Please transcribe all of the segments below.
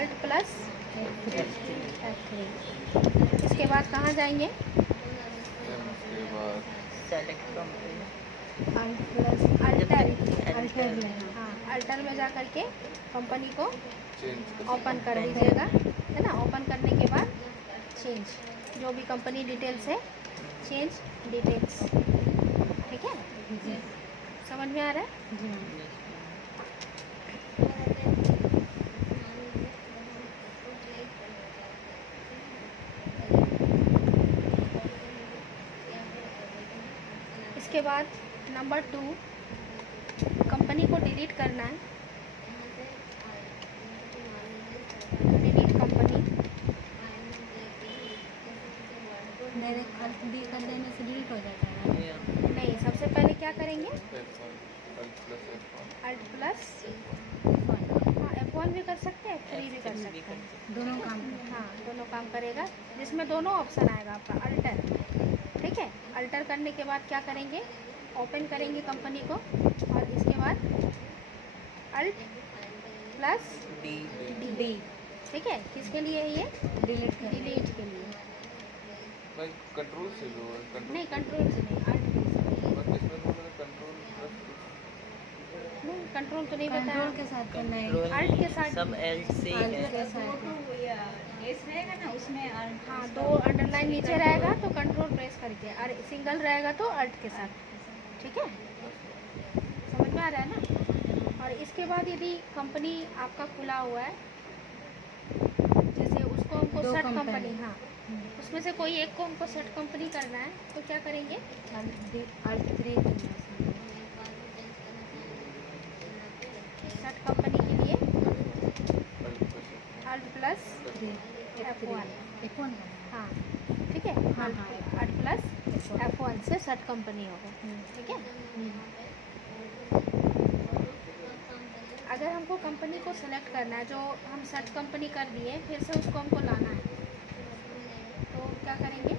Alt plus F3। इसके बाद कहाँ जाएंगे? उसके बाद select company, alt plus alter हाँ, अल्टर में जा करके कंपनी को ओपन कर दीजिएगा, है ना। ओपन करने के बाद चेंज, जो भी कंपनी डिटेल्स है, चेंज डिटेल्स, ठीक है। समझ में आ रहा है? इसके बाद नंबर 2, कंपनी को डिलीट करना है। Delete company, direct alt D कर देने से डिलीट हो जाता है। नहीं, सबसे पहले क्या करेंगे? अल्ट प्लस हाँ, F1 भी कर सकते हैं, F3 भी कर सकते हैं, दोनों काम हाँ, दोनों काम करेगा, जिसमें दोनों ऑप्शन आएगा आपका अल्टर, ठीक है। अल्टर करने के बाद क्या करेंगे? ओपन करेंगे कंपनी को, और इसके बाद अल्ट प्लस डी, ठीक है। किसके लिए है ये? डिलीट के लिए। कंट्रोल से जो है नहीं, कंट्रोल से नहीं, अल्ट नहीं, कंट्रोल तो नहीं बताया। कंट्रोल के साथ करना है, अल्ट के साथ, सब एल से ही है। रहेगा ना उसमें हाँ, 2 अंडरलाइन नीचे रहेगा तो कंट्रोल प्रेस करके, और सिंगल रहेगा तो अल्ट के साथ, ठीक है। समझ में आ रहा है ना? और इसके बाद यदि कंपनी आपका खुला हुआ है, जैसे उसको हमको सेट कंपनी, हाँ, उसमें से कोई एक को हमको सेट कंपनी करना है, तो क्या करेंगे? अल्ट 3 करना है। सेट कंपनी के लिए अल्ट प्लस F1, हाँ, ठीक है। अल्ट प्लस F1 से सेट कंपनी होगा, ठीक है। अगर हमको कंपनी को सेलेक्ट करना है, जो हम सेट कंपनी कर दिए, फिर से उसको हमको लाना है, तो क्या करेंगे?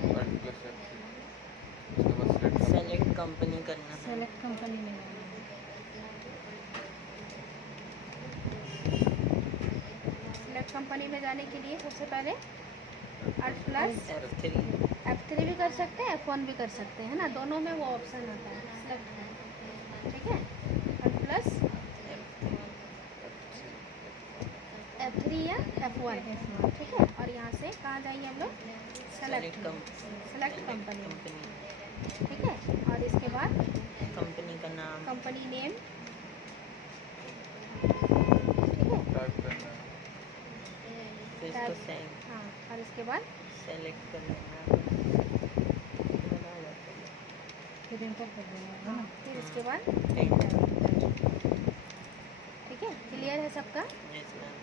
सेलेक्ट कंपनी करना है। सेलेक्ट कंपनी में सेलेक्ट कंपनी में जाने के लिए सबसे पहले अल्ट प्लस F3 भी कर सकते हैं, F1 भी कर सकते हैं, है ना। दोनों में वो ऑप्शन आता है सेलेक्ट का, ठीक है। अल्ट प्लस F3 या F1, ठीक है। और यहाँ से कहाँ जाएंगे हम लोग? सेलेक्ट कंपनी, ठीक है। और इसके बाद कंपनी का नाम, कंपनी नेम, ठीक है। हाँ, और इसके बाद सेलेक्ट कर लेना, फिर एंटर कर देना है ना। फिर इसके बाद एंटर। ठीक है। क्लियर है सबका? Yes ma'am.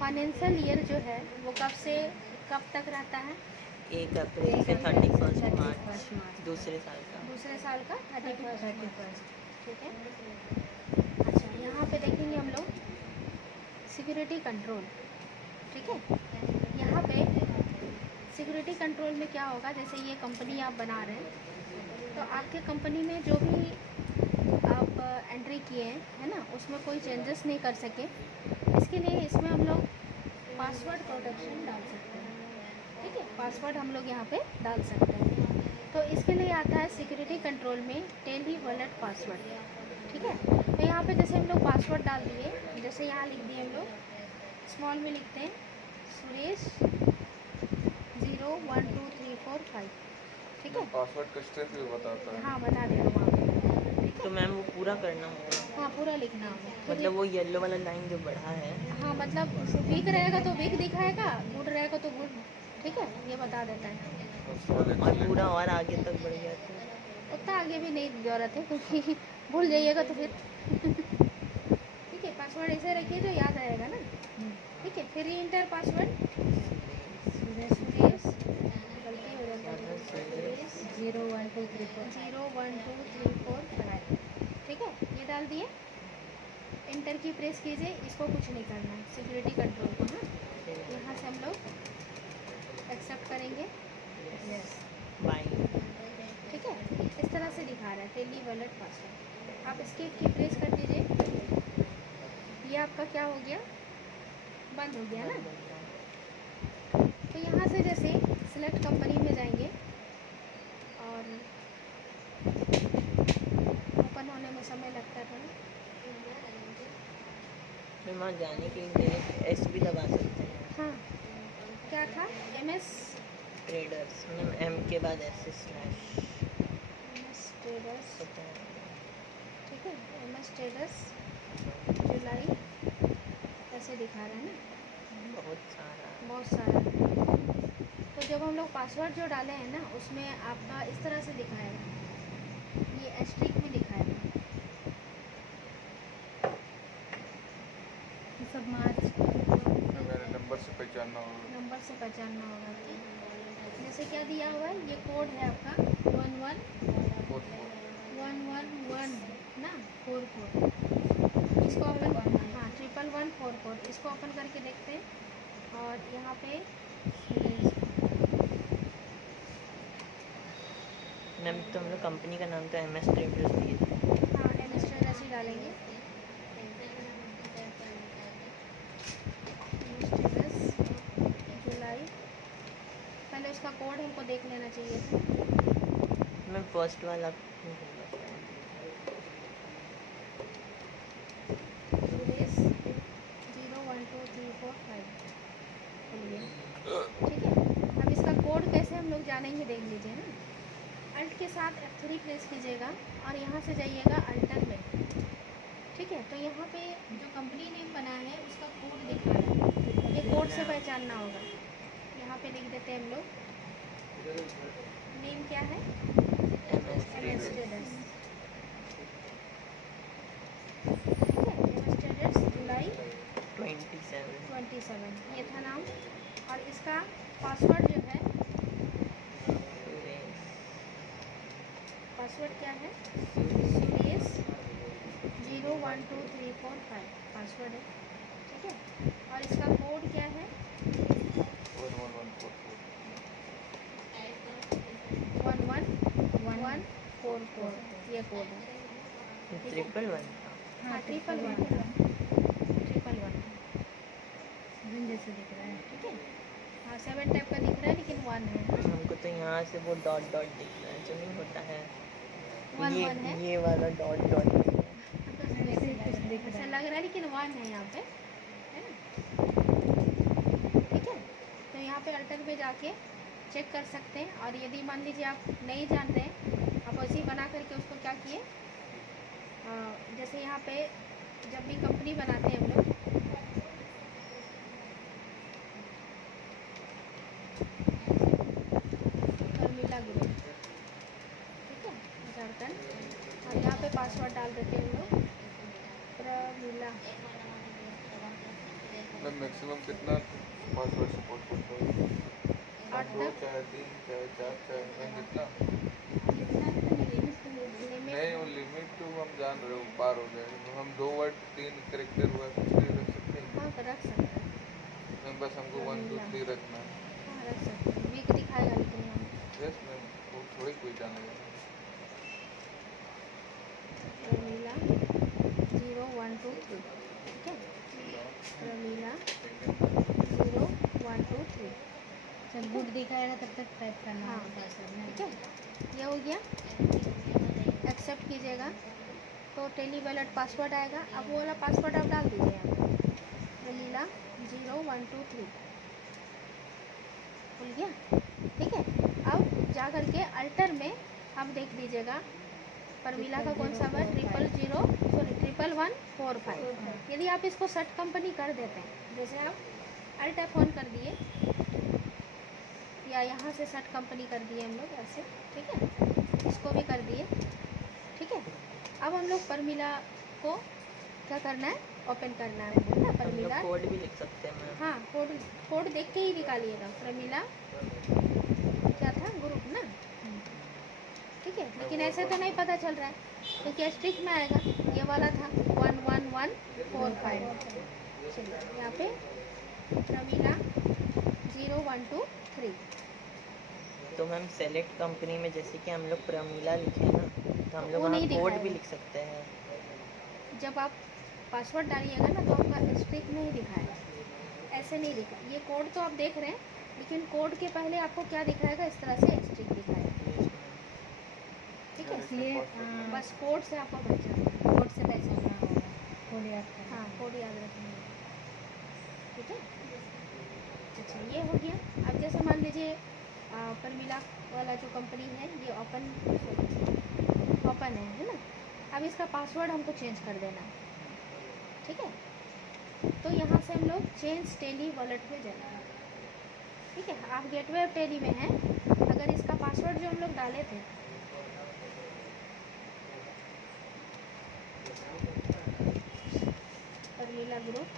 फाइनेंशियल ईयर जो है वो कब से कब तक रहता है? 1 अप्रैल से 31 मार्च दूसरे साल का। दूसरे साल का 31, ठीक है। अच्छा, यहाँ पे देखेंगे हम लोग सिक्योरिटी कंट्रोल, ठीक है। यहाँ पे सिक्योरिटी कंट्रोल में क्या होगा, जैसे ये कंपनी आप बना रहे हैं, तो आपके कंपनी में जो भी आप एंट्री किए हैं, है ना, उसमें कोई चेंजेस नहीं कर सके, इसके लिए इसमें हम लोग पासवर्ड प्रोटेक्शन डाल सकते हैं, ठीक है। पासवर्ड हम लोग यहाँ पे डाल सकते हैं, तो इसके लिए आता है सिक्योरिटी कंट्रोल में टेली वॉलेट पासवर्ड, ठीक है। तो यहाँ पे जैसे हम लोग पासवर्ड डाल दिए, जैसे यहाँ लिख दिए हम लोग, स्मॉल में लिखते हैं सुरेश 01234 ठीक है। पासवर्ड का स्टेप भी बताता है। हाँ, बता दे रहा हूँ आपको, ठीक है। तो मैम वो पूरा करना होगा? हाँ, पूरा लिखना होगा। मतलब वो येलो वाला लाइन जो बढ़ा है, हाँ, मतलब वीक रहेगा तो वीक दिखाएगा, गुड रहेगा तो गुड, ठीक है, ये बता देता है। और पूरा और आगे तक बढ़ गया तो उतना आगे भी नहीं जरूरत है, क्योंकि भूल जाइएगा तो फिर ठीक है। पासवर्ड ऐसे रखिए तो याद आएगा ना, ठीक है। फिर इंटर पासवर्ड सुरेश, गलती हो जाता है, 01234, ठीक है। ये डाल दिए, इंटर की प्रेस कीजिए, इसको कुछ नहीं करना है, सिक्योरिटी कंट्रोल को, हाँ। यहाँ से हम लोग एक्सेप्ट करेंगे, यस, बाई। ठीक है। इस तरह से दिखा रहा है टेली वॉलेट पासवर्ड। आप इसकी की प्रेस कर दीजिए, ये आपका क्या हो गया, बंद हो गया ना। तो यहाँ से जैसे सिलेक्ट कंपनी में जाएंगे और ओपन होने में समय लगता है थोड़ा। फिर वहाँ जाने के लिए एस भी दबा सकते हैं। हाँ, क्या था, MS ट्रेडर्स मतलब M के बाद S/, ट्रेडर्स, पता है। ठीक है, MS ट्रेडर्स जुलाई ऐसे दिखा रहे हैं ना, बहुत सारा। तो जब हम लोग पासवर्ड जो डाले हैं ना उसमें आपका इस तरह से दिखाएगा, ये एस्ट्रिक में दिखाएगा। ये सब मार्च मेरे नंबर से पहचानना होगा। नंबर से पहचानना होगा कि जैसे क्या दिया हुआ है, ये कोड है आपका 11111 ना 44, इसको ओपन, हाँ 11144, इसको ओपन करके देखते हैं। और यहाँ पे नाम तो हम लोग कंपनी का नाम तो MS ट्रेडर्स दिए थे। हाँ MS ट्रेडर्स ही डालेंगे, MS ट्रेडर्स जुलाई। पहले उसका कोड हमको देख लेना चाहिए था। मैं फर्स्ट वाला सुरेश 012345, ठीक है। अब इसका कोड कैसे हम लोग जानेंगे देख लीजिए ना। अल्ट के साथ F3 प्रेस कीजिएगा और यहाँ से जाइएगा अल्टर में, ठीक है। तो यहाँ पे जो कंपनी नेम बना है उसका कोड दिखा रहा है, ये कोड से पहचानना होगा। यहाँ पे लिख देते हैं हम लोग, नेम क्या है, MS MS ट्रेडर्स। ट्रेडर्स, ठीक है। MS ट्रेडर्स जुलाई 27 ये था नाम। और इसका पासवर्ड जो है, पासवर्ड क्या है, सुरेश 012345 पासवर्ड है, ठीक है। और इसका कोड क्या है, 11144, ये कोड है। 111 हाँ 111 जैसे दिख रहा है। ठीक है। हाँ 7 टाइप का दिख रहा है लेकिन 1 है। हमको तो यहाँ से वो डॉट डॉट दिख रहा है जो नहीं होता है, 1 है, ये वाला डॉट डॉट दिख रहा है। ऐसे कुछ दिख ऐसा रहा है। लग रहा है लेकिन 1 है यहाँ पे, है ना, ठीक है। तो यहाँ पे अल्टर में जाके चेक कर सकते हैं। और यदि मान लीजिए आप नहीं जान रहे हैं, आप वैसे ही बना करके उसको क्या किए, जैसे यहाँ पे जब भी कंपनी बनाते हैं हम लोग, कर्मिला ग्रुप, ठीक है, झारखंड। और यहाँ पे पासवर्ड डाल देते हैं हम लोग, प्रमिला। मैं मैक्सिमम कितना पासवर्ड सपोर्ट करता हूँ? 8 2 तक चाहे 3 चाहे 4 चाहे मैं जितना लिमिट, नहीं, वो लिमिट तो हम जान रहे हो पार हो गए। तो हम 2 वर्ड 3 करेक्टर हुआ कुछ भी रख सकते हैं। हाँ तो रख सकते हैं, मैं बस हमको 1 2 3 रखना है। हाँ रख सकते हैं, वीक दिखाएगा लेकिन यहाँ यस मैम, वो थोड़ी कोई जानेगा। प्रमिला 0123, ठीक है, प्रमिला 0123, जब गुड दिखाएगा तब तक टाइप करना हाँ, है पासवर्ड, ठीक है। ये हो गया, एक्सेप्ट कीजिएगा तो टेली वॉलेट पासवर्ड आएगा। अब वो वाला पासवर्ड आप डाल दीजिए यहाँ पे, प्रमिला 0123, खुल गया, ठीक है। अब जा करके अल्टर में आप देख लीजिएगा प्रमिला का कौन सा वर्ड, 11145। यदि आप इसको सेट कंपनी कर देते हैं, जैसे आप अल्ट F1 कर दिए या यहाँ से सेट कंपनी कर दिए हम लोग ऐसे, ठीक है, इसको भी कर दिए, ठीक है। अब हम लोग प्रमिला को क्या करना है, ओपन करना है ना, हम प्रमिला। लोग कोड भी लिख सकते हैं मैम। हाँ कोड देख के ही निकालिएगा, प्रमिला क्या था, ग्रुप ना, ठीक है। लेकिन ऐसे तो नहीं पता चल रहा है क्योंकि स्ट्रिक में आएगा, ये वाला था 11145। चलिए यहाँ पे प्रमिला 0123, तो मैम सेलेक्ट कंपनी में जैसे कि हम लोग प्रमिला लिखे ना, तो हम लोग वो वहाँ नहीं कोड दिखाएगा। भी लिख सकते हैं। जब आप पासवर्ड डालिएगा ना तो आपका स्ट्रिक नहीं दिखाएगा, ऐसे नहीं दिखा। ये कोड तो आप देख रहे हैं, लेकिन कोड के पहले आपको क्या दिखाएगा, इस तरह से स्ट्रिक दिखाएगा। ठीक है, इसलिए बस कोड से आपको पहचान, कोड से पहचानना होगा, कोड याद करना। हाँ कोड याद रखना है। ठीक है, अच्छा ये हो गया। अब जैसे मान लीजिए परमिला वाला जो कंपनी है ये ओपन है ना। अब इसका पासवर्ड हमको चेंज कर देना है। ठीक है, तो यहाँ से हम लोग चेंज टेली वॉलेट पे जाएंगे। ठीक है, आप गेटवे ऑफ टेली में हैं, अगर इसका पासवर्ड जो हम लोग डाले थे परमिला ग्रुप,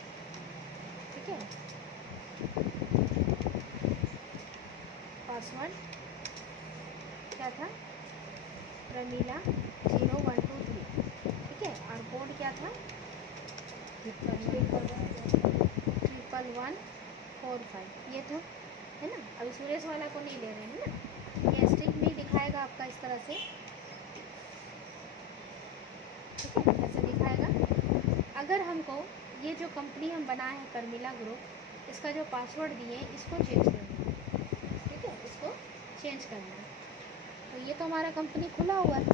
ठीक है, पासवर्ड क्या था, प्रमीला 0123, ठीक है, और कोड क्या था 11145, ये था, है ना। अभी सुरेश वाला को नहीं ले रहे हैं ना, ये स्ट्रिक में दिखाएगा आपका इस तरह से। ठीक है, ऐसे दिखाएगा। अगर हमको ये जो कंपनी हम बनाए हैं परमिला ग्रुप, इसका जो पासवर्ड दिए इसको चेंज करना है। ठीक है, इसको चेंज करना है। तो ये तो हमारा कंपनी खुला हुआ है,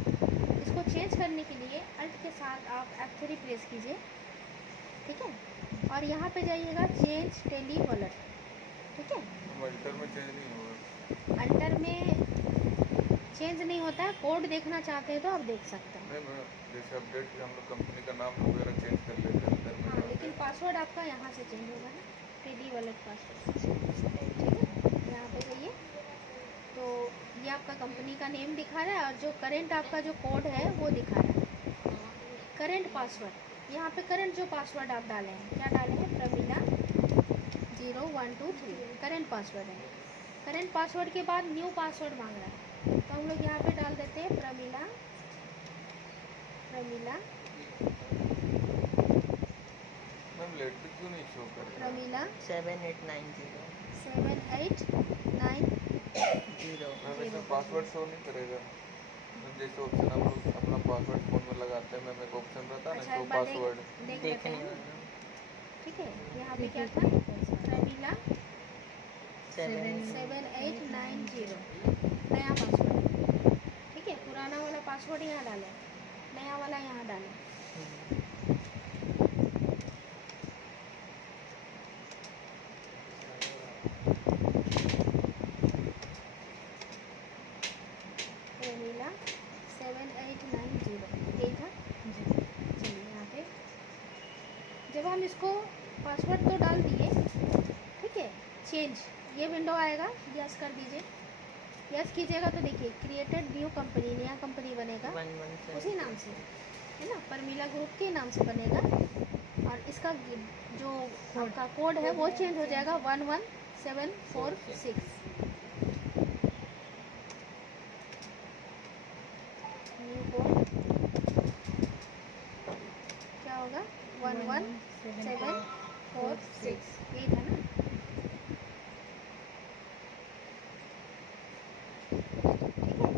इसको चेंज करने के लिए अल्ट के साथ आप F3 प्रेस कीजिए। ठीक है, और यहाँ पे जाइएगा चेंज टेली वॉलेट। ठीक है, अल्टर में चेंज नहीं होगा। अल्टर में चेंज नहीं होता है, कोड देखना चाहते हैं तो आप देख सकते हैं। नहीं मैं जैसे अपडेट किया हम लोग कंपनी का नाम वगैरह चेंज कर लेते हैं अंदर में हाँ, जाके। लेकिन पासवर्ड आपका यहाँ से चेंज होगा ना, टेली वॉलेट पासवर्ड। ठीक है, यहाँ पे जाइए तो ये आपका कंपनी का नेम दिखा रहा है और जो करंट आपका जो कोड है वो दिखा रहा है। करंट पासवर्ड, यहाँ पे करंट जो पासवर्ड आप डाले हैं, क्या डाले हैं, प्रमीला 0123 करंट पासवर्ड है। करंट पासवर्ड के बाद न्यू पासवर्ड मांग रहा है, तो हम लोग यहाँ पे डाल देते हैं प्रमीला मैम लेटर क्यों नहीं शो कर रहा? प्रमीला 7890 7890। मैम इसमें पासवर्ड शो नहीं करेगा। मैम जैसे ऑप्शन हम लोग अपना पासवर्ड फोन में लगाते हैं, मैम एक ऑप्शन रहता है ना अच्छा शो एक बार पासवर्ड। देख लेते देखने हैं। वाला ठीक है, यहाँ पे क्या था, प्रमीला 7890 नया पासवर्ड। ठीक है, पुराना वाला पासवर्ड यहाँ डालें, नया वाला यहाँ डालें। प्रमीला 7890 यही था। चलिए यहाँ पे जब हम इसको पासवर्ड तो डाल दिए, ठीक है, चेंज ये विंडो आएगा, यस कर दीजिए। यस कीजिएगा तो देखिए क्रिएटेड न्यू कंपनी, नया कंपनी बनेगा 117 उसी नाम से, है ना, परमिला ग्रुप के नाम से बनेगा। और इसका जो आपका कोड है वो चेंज हो जाएगा 11746। न्यू कोड क्या होगा, 11746, यही था ना। ठीक है,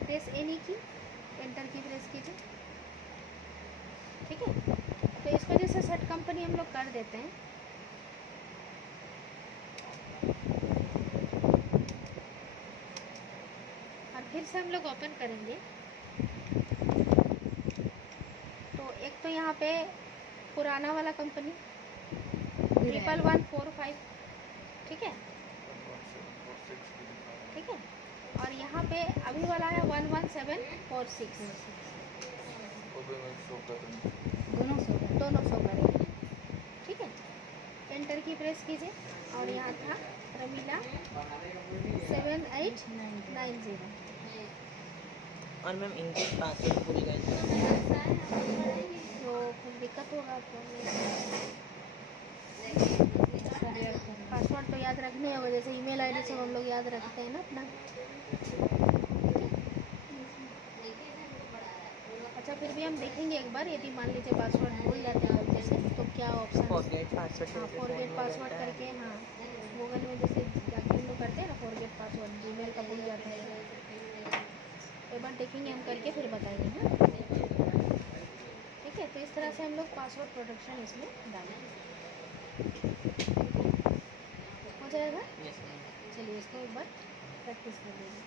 प्रेस ए नहीं की, एंटर की प्रेस कीजिए। ठीक है, तो इसको जैसे सेट कंपनी हम लोग कर देते हैं। और फिर से हम लोग ओपन करेंगे तो एक तो यहाँ पे पुराना वाला कंपनी 11145, ठीक है, 11746 भी दिखा रहा है। ठीक है, और यहाँ पे अभी वाला है 11746, वो भी मैं शो कर रही हूँ। दोनों शो करेंगे। ठीक है, एंटर की प्रेस कीजिए और यहाँ था प्रमीला 7890। और मैम इंग्लिश पासवर्ड भूल गए थे। तो कुछ दिक्कत होगा आपको, पासवर्ड तो याद रखने होगा, जैसे ईमेल आईडी सब हम लोग याद रखते हैं ना अपना। अच्छा फिर भी हम देखेंगे एक बार, यदि मान लीजिए पासवर्ड भूल जाते हैं गलती से तो क्या ऑप्शन, फॉरगेट पासवर्ड हाँ फॉरगेट पासवर्ड करके, हाँ गूगल में जैसे जाके हम लोग करते हैं ना फॉरगेट पासवर्ड, जीमेल का भूल जाते हैं। एक बार देखेंगे हम करके फिर बताएंगे ना। ठीक है, तो इस तरह से हम लोग पासवर्ड प्रोटेक्शन इसमें डालेंगे, हो जाएगा। Yes ma'am. चलिए इसको एक बार प्रैक्टिस कर लेंगे।